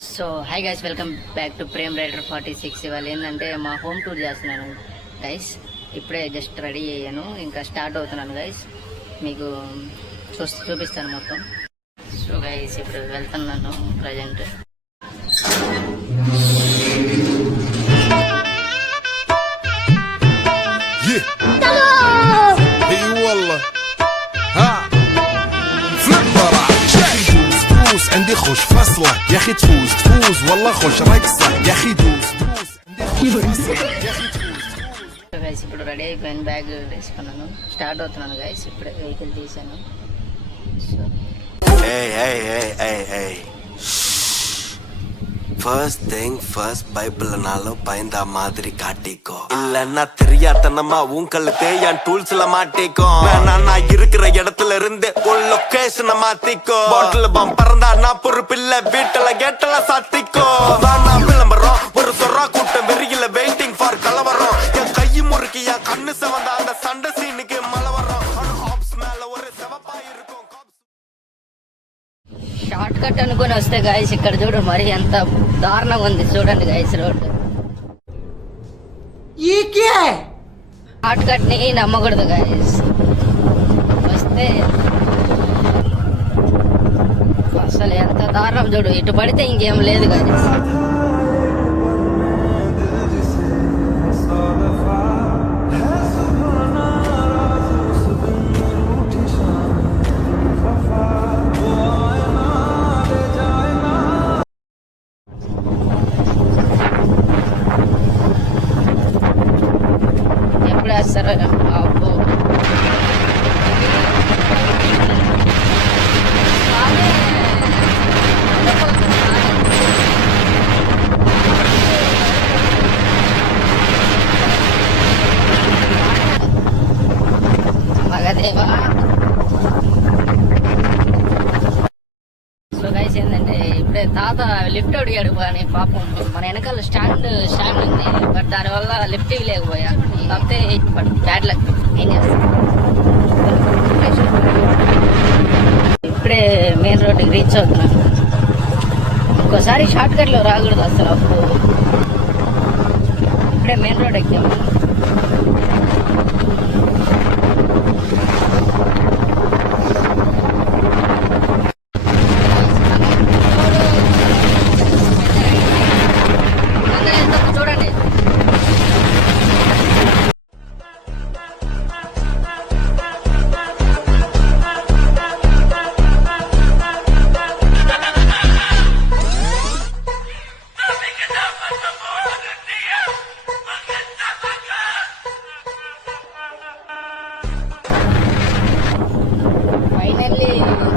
So hi guys, welcome back to Prem rider 46. ఇవాళ ఏంటంటే మా హోమ్ టూర్ చేస్తున్నాను గైస్. ఇప్పుడే జస్ట్ రెడీ అయ్యాను, ఇంకా స్టార్ట్ అవుతున్నాను గైస్. మీకు చూపిస్తాను మొత్తం. సో గైస్ ఇప్పుడు వెళ్తున్నాను ప్రజెంట్. عندي خوش فصلة يا اخي تفوز والله خوش رقصة يا اخي دوس గైస్ ఇప్పుడు రెడీ అయిపోయాను, బ్యాగ్ వేసుకున్నాను, స్టార్ట్ అవుతున్నాను గైస్. ఇప్పుడే వెహికల్ తీసాను. So first thing first Bible நாளும் பயந்த மாதிரி காட்டிக்கோ, இல்லன்னா தெரியாதனமா உங்களுக்கு என் டூல்ஸ்ல மாட்டிக்கோ. நான் இருக்கிற இடத்துல இருந்து ஒரு லொகேஷனை மாத்திக்கோ. பாட்டில் பம் பறந்தா நான் பொறுப்பில்ல, வீட்டுல கேட்டல சாத்திக்கோ. நான் விளம்பரம் ஒரு சொரா கூட்டம் வெறியில வெயிட்டிங் ஃபார் கலவரம். என் கை முறுக்கி என் கண்ணு செவந்த அந்த சண்டை சீனுக்கு மழை வரும். ஹாப்ஸ் மேல ஒரு செவப்பா இருக்கும். షార్ట్ కట్ అనుకుని వస్తే గాయస్ ఇక్కడ చూడు మరి ఎంత దారుణంగా ఉంది చూడండి గాయస్. రోడ్డు షార్ట్ కట్ ని నమ్మకూడదు గాయస్. వస్తే అసలు ఎంత దారుణం చూడు, ఇటు పడితే ఇంకేం లేదు గాయస్. వేస్తారు అబ్బో. మగదేవా. సో గైస్ ఏంటంటే ఇప్పుడే తాత లిఫ్ట్ అడిగాడు కానీ పాపం మన వెనకాల స్టాండ్ ఉంది, బట్ దానివల్ల లిఫ్ట్ ఇవ్వలేకపోయా. కాకపోతే బ్యాడ్ లక్, ఏం చేస్తాం. ఇప్పుడే మెయిన్ రోడ్డుకి రీచ్ అవుతున్నాను. ఇంకోసారి షార్ట్ కట్లో రాకూడదు అసలు. అప్పుడు ఇప్పుడే మెయిన్ రోడ్ ఎక్కాము.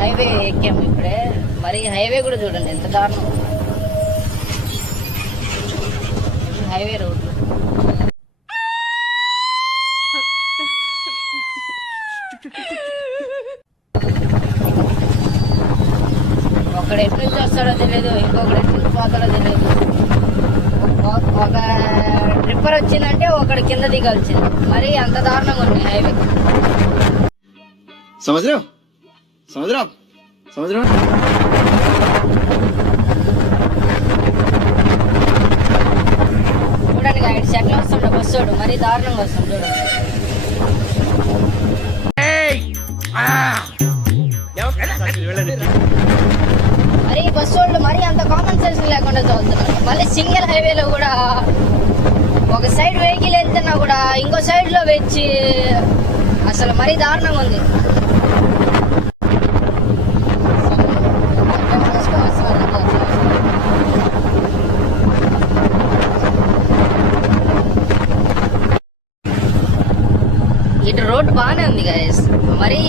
హైవే ఎక్కాము ఇప్పుడే. మరి హైవే కూడా చూడండి ఎంత దారుణం. హైవే రోడ్ ఒకడు ఎటు నుంచి వస్తాడో తెలియదు, ఇంకొకడు ఎటు నుంచి పోతాడో తెలియదు. ఒక ట్రిప్పర్ వచ్చిందంటే ఒకడు కింద దిగాల్సింది. మరి అంత దారుణంగా ఉంది హైవే. समझ रहे हो చూడండి గాయస్ ఎట్లా వస్తుండే బస్సోడు, మరీ దారుణంగా వస్తుంది చూడండి. మరి బస్సోళ్ళు మరీ అంత కామన్ సెన్స్ లేకుండా చదువుతున్నారు. మళ్ళీ సింగిల్ హైవేలో కూడా ఒక సైడ్ వెహికల్ వెళ్తున్నా కూడా ఇంకో సైడ్ లో వచ్చి అసలు మరీ దారుణంగా ఉంది. ఇటు రోడ్డు బాగానే ఉంది గైస్, మరి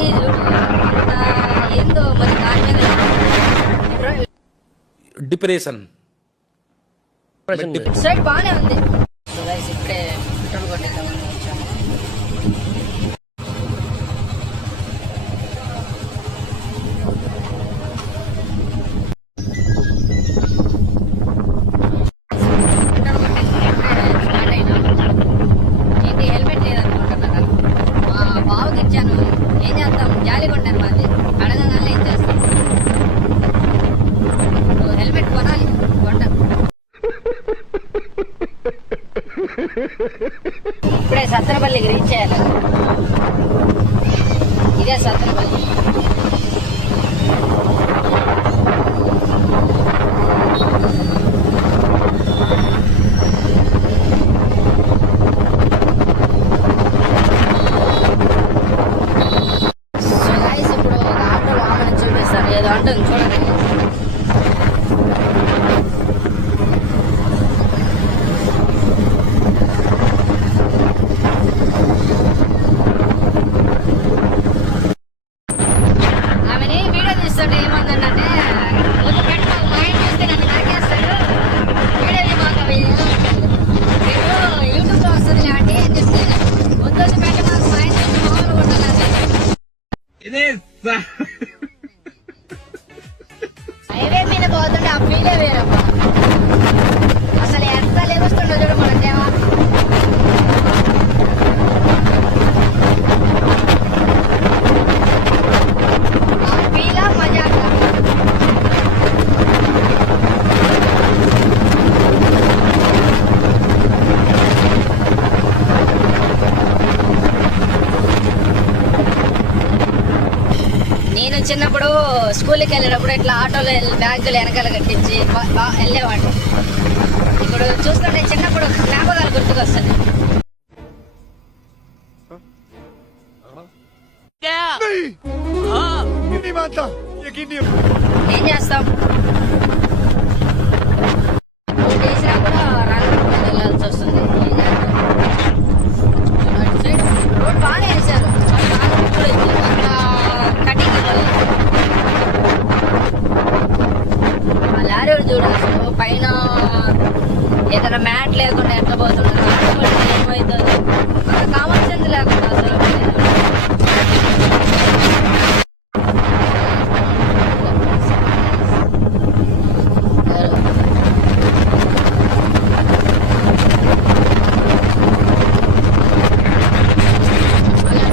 ఏందో మరి దాని మీద డిప్రెషన్ సైడ్ బాగానే ఉంది. సో గైస్ ఇప్పుడే పెట్రోల్ కొట్టేద్దామని వచ్చాము. బావుకి ఇచ్చాను, ఏం చేస్తాం, జాలి కొట్టాను. మాది అడగగానే ఏం చేస్తాం, హెల్మెట్ కొనాలి. ఇప్పుడే సత్తెనపల్లికి రీచ్ అయ్యాను. ఇదే సత్తెనపల్లి. సో గైస్ ఇప్పుడు ఒక ఆటో వాహనం చూపిస్తాను, ఏదో అంటుంది చూడండి. ఆమెని వీడియో తీస్తుంటే ఏమందంటే వద్దు పెట్టు, మా ఆయన చూస్తే నన్ను నాకేస్తాడు, వీడియో తీయమాక యూట్యూబ్లో వస్తుంది అంటే ఏం చెప్తే వద్దు పెట్ట మాకు మా ఆయన చూస్తే మామూలుగా ఉండాలి. హైవే మీద పోతుంటే ఆ ఫీలే వేరమ్మా. అసలు ఎంత లెగుస్తుండో చూడు మన దేవా. ఆ ఫీలా మజా. నేను చిన్నప్పుడు స్కూల్కి వెళ్ళేటప్పుడు ఇట్లా ఆటోలో బ్యాగులు వెనకాల కట్టించి వెళ్ళేవాడిని. ఇప్పుడు చూస్తుంటే చిన్నప్పుడు జ్ఞాపకాలు గుర్తుకొస్తాయి. ఏం చేస్తాం, చేసినా కూడా రంగు వెళ్ళాల్సి వస్తుంది. ఏం చేస్తాం, అటు సైడ్ రోడ్ బాగానే వేశారు, కటింగ్ లారీ చూడు అసలు పైన ఏదైనా మ్యాట్ లేకుండా ఎట్లా పోతున్నారు, ఏమవుతుంది అసలు కామన్ సెన్స్ లేకుండా అసలు.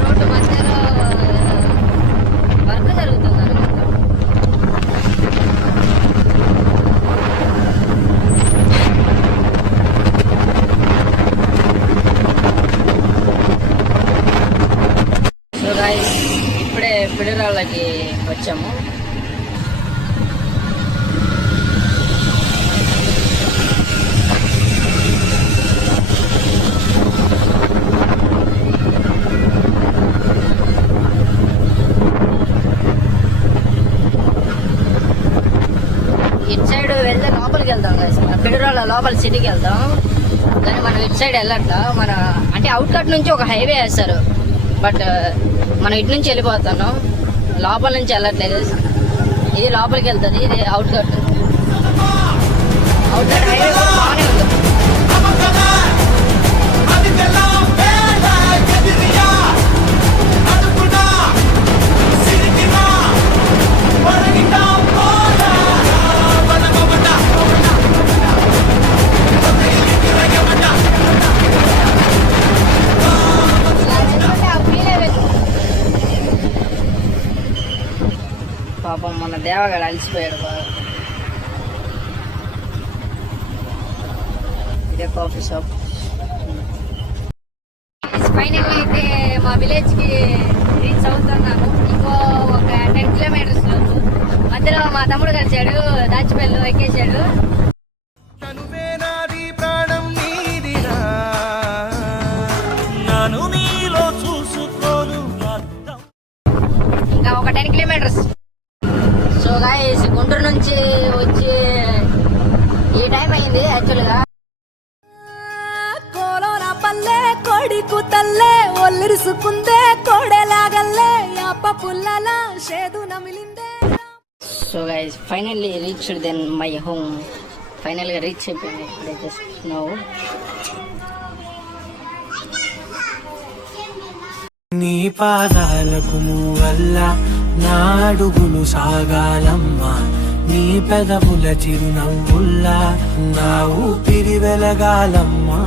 రోడ్డు మధ్యలో వర్క్ జరుగుతుంది అనమాట. సో గైస్ ఇప్పుడే పిడురాళ్ళకి వచ్చాము. ఇటు సైడ్ వెళ్తే లోపలికి వెళ్తాం గైస్, పిడురాళ్ళ లోపల సిటీకి వెళ్తాం. కానీ మనం ఇటు సైడ్ వెళ్ళట్లా, మన అంటే అవుట్ కట్ నుంచి ఒక హైవే వేస్తారు, బట్ మనం ఇటు నుంచి వెళ్ళిపోతున్నాం, లోపల నుంచి వెళ్ళట్లేదు. ఇది లోపలికి వెళ్తుంది, ఇది out cut. Out cut highway కూడా బాగానే ఉంది. పాపం మన దేవగాడు అలసిపోయాడు బాగా. ఇదే కాఫీ షాప్. ఫైనల్ అయితే మా విలేజ్ కి రీచ్ అవుతున్నాము. ఇంకో ఒక 10 కిలోమీటర్స్ మధ్యలో మా తమ్ముడు కలిసాడు, దాచిపల్లి ఎక్కేసాడు. ఇంకా ఒక 10 కిలోమీటర్స్. సో గైస్ గుంటూరు నుంచి వచ్చి ఈ టైం అయింది యాక్చువల్గా. కోలోన పల్లె కొడికు తల్లే ఒల్లిరుసుకుందే కోడెలాగల్లే యాప పుల్లల షేదు నమిలిందే. So guys finally reached then my home. ఫైనల్గా రీచ్ అయిపోయింది ఇప్పుడే జస్ట్ నౌ. నీ పాదాలకు వల్ల నా అడుగులు సాగాలమ్మా, నీ పెదవుల చిరునవ్వుల్లా నా ఊపిరి వెలగాలమ్మా.